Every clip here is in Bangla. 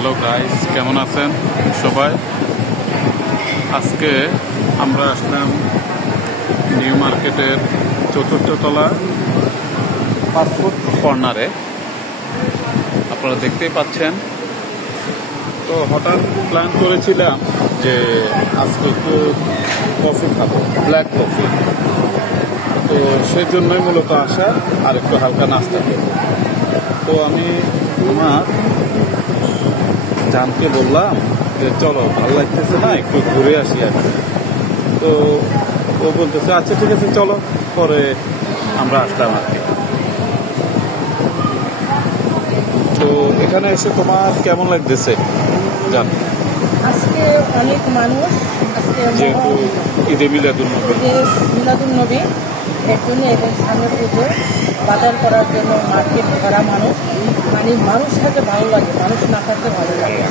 হ্যালো গাইস, কেমন আছেন সবাই? আজকে আমরা আসলাম নিউ মার্কেটের চতুর্থ তলা পাসপোর্ট কর্নারে। আপনারা দেখতেই পাচ্ছেন। তো হঠাৎ প্ল্যান করেছিলাম যে আজকে একটু কফি খাবো, ব্ল্যাক কফি। তো সেজন্যই মূলত আসা, আর একটু হালকা নাস্তা করবো। তো আমি আমার জানকে বললাম যে চলো, ভালো লাগতেছে না, একটু ঘুরে আসি আর কি। তো ও বলতেছে আচ্ছা ঠিক আছে চলো, পরে আমরা আসলাম আর কি। তো এখানে এসে তোমার কেমন লাগতেছে জান? আজকে অনেক মানুষ, আজকে যেহেতু ঈদে মিলাদুন্নবী, এর জন্য এবং সামনের পুজো বাজার করার জন্য মার্কেট ভরা মানুষ, মানে মানুষ থাকতে ভালো লাগে, মানুষ না থাকতে ভালো লাগে।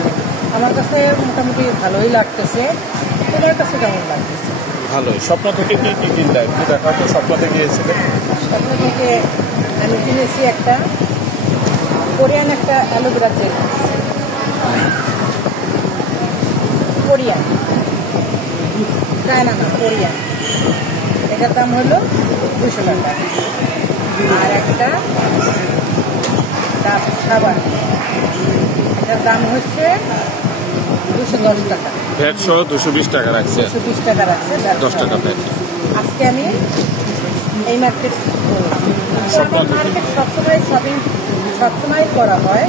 আমার কাছে মোটামুটি ভালোই লাগতেছে। তোমার কাছে কেমন লাগতেছে? ভালোই। স্বপ্ন থেকে কি কি কিনলে একটু দেখা, তো স্বপ্ন থেকে গিয়েছিলে? স্বপ্ন থেকে আমি কিনেছি একটা কোরিয়ান একটা অ্যালোভেরা জেল, কোরিয়ান, চায়না না, কোরিয়ান। এটার দাম হলো 200 টাকা। আর একটা ডাব সাবান, এটার দাম হচ্ছে 210 টাকা। ভ্যাট সহ 220 টাকা রাখছে, 220 টাকা রাখছে, 10 টাকা ভ্যাট। আজকে আমি এই মার্কেট করলাম। মার্কেট সবসময় করা হয়,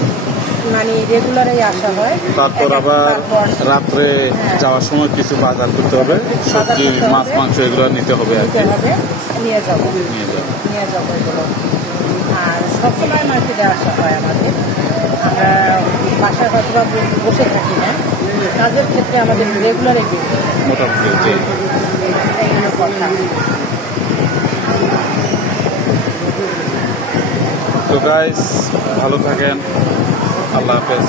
মানে রেগুলারই আসা হয়। তারপর আবার রাত্রে যাওয়ার সময় কিছু বাজার করতে হবে, সবজি মাছ মাংস এগুলো নিতে হবে আর কি। নিয়ে যাবো এগুলো। আর সবসময় মার্কেটে আসা হয় আমাদের। আমরা বাসায় হয়তো বসে থাকি না, কাজের ক্ষেত্রে আমাদের রেগুলারই মোটামুটি এইগুলো কথা। তো গাইস, ভালো থাকেন, আল্লাহ হাফেজ।